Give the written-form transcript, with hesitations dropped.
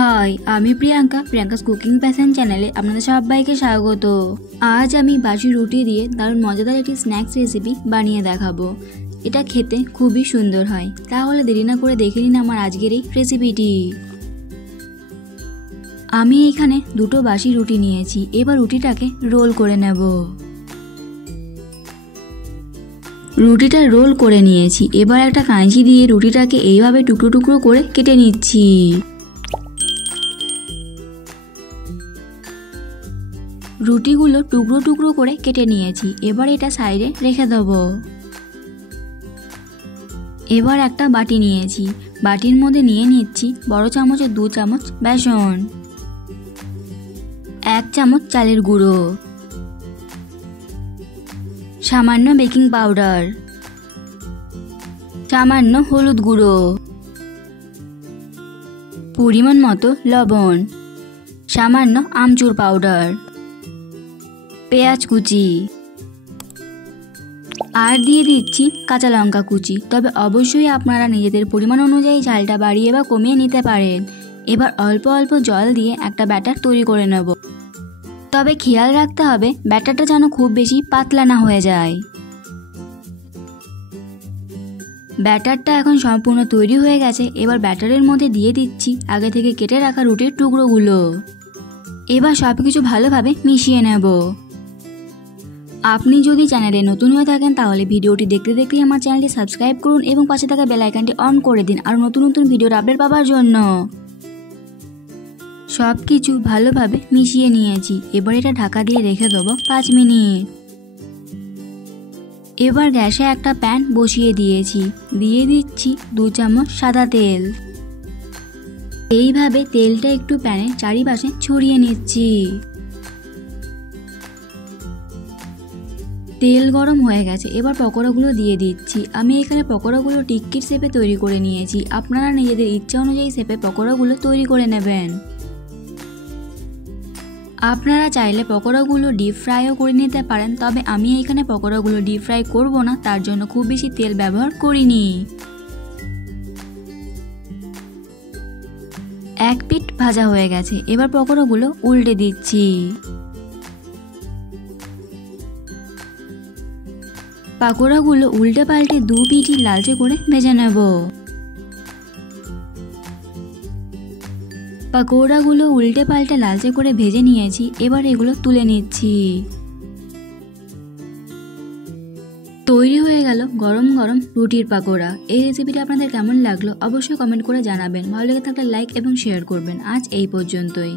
High, আমি Priyanka's cooking passion চ্যানেলে আপনাদের সবাইকে স্বাগত। আজ আমি বাসি রুটি দিয়ে দারুণ মজাদার একটি স্ন্যাক্স রেসিপি বানিয়ে দেখাবো। এটা খেতে খুবই সুন্দর হয়। তাহলে দেরি না করে দেখে নিন আমার আজকের এই রেসিপিটি। আমি এখানে দুটো বাসি রুটি নিয়েছি। এবার রুটিটাকে রোল করে নেব। রুটিটা রোল করে নিয়েছি। এবার একটা কাঁচি দিয়ে রুটিটাকে এইভাবে টুকরো টুকরো করে কেটে নিচ্ছি। রুটিগুলো টুকরো টুকরো করে কেটে নিয়েছি। এবার এটা সাইডে রেখে দেবো। এবার একটা বাটি নিয়েছি। বাটির মধ্যে নিয়ে নিচ্ছি বড় চামচের 2 চামচ বেসন, 1 চামচ চালের গুঁড়ো, সামান্য বেকিং পাউডার, সামান্য হলুদ গুঁড়ো, পরিমাণ মতো লবণ, সামান্য আমচুর পাউডার, পেঁয়াজ কুচি আর দিয়ে দিচ্ছি কাঁচা লঙ্কা কুচি। তবে অবশ্যই আপনারা নিজেদের পরিমাণ অনুযায়ী ঝালটা বাড়িয়ে বা কমিয়ে নিতে পারেন। এবার অল্প অল্প জল দিয়ে একটা ব্যাটার তৈরি করে নেব। তবে খেয়াল রাখতে হবে ব্যাটারটা যেন খুব বেশি পাতলা না হয়ে যায়। ব্যাটারটা এখন সম্পূর্ণ তৈরি হয়ে গেছে। এবার ব্যাটারের মধ্যে দিয়ে দিচ্ছি আগে থেকে কেটে রাখা রুটির টুকরোগুলো। এবার সবকিছু ভালোভাবে মিশিয়ে নেব। আপনি যদি চ্যানেলে নতুন হয়ে থাকেন তাহলে ভিডিওটি দেখতে দেখতেই আমার চ্যানেলটি সাবস্ক্রাইব করুন এবং পাশে থাকা বেল আইকনটি অন করে দিন আর নতুন নতুন ভিডিওর আপডেট পাওয়ার জন্য। সব কিছু ভালোভাবে মিশিয়ে নিয়েছি। এবার এটা ঢাকা দিয়ে রেখে দেবো 5 মিনিট। এবার গ্যাসে একটা প্যান বসিয়ে দিয়েছি। দিয়ে দিচ্ছি 2 চামচ সাদা তেল। এইভাবে তেলটা একটু প্যানের চারিপাশে ছড়িয়ে নিচ্ছি। তেল গরম হয়ে গেছে। এবার পকোড়াগুলো দিয়ে দিচ্ছি। আমি এখানে পকোড়াগুলো টিক্কির শেপে তৈরি করে নিয়েছি। আপনারা নিজেদের ইচ্ছা অনুযায়ী শেপে পকোড়াগুলো তৈরি করে নেবেন। আপনারা চাইলে পকোড়াগুলো ডিপ ফ্রাইও করে নিতে পারেন। তবে আমি এখানে পকোড়াগুলো ডিপ ফ্রাই করব না, তার জন্য খুব বেশি তেল ব্যবহার করিনি। এক পিঠ ভাজা হয়ে গেছে। এবার পকোড়াগুলো উল্টে দিচ্ছি। পাকোড়াগুলো উল্টে পাল্টে 2 পিঠই লালচে করে ভেজে নেব। পাকোড়াগুলো উল্টে পাল্টে লালচে করে ভেজে নিয়েছি। এবার এগুলো তুলে নিচ্ছি। তৈরি হয়ে গেল গরম গরম রুটির পাকোড়া। এই রেসিপিটা আপনাদের কেমন লাগলো অবশ্যই কমেন্ট করে জানাবেন। ভালো লেগে থাকলে লাইক এবং শেয়ার করবেন। আজ এই পর্যন্তই।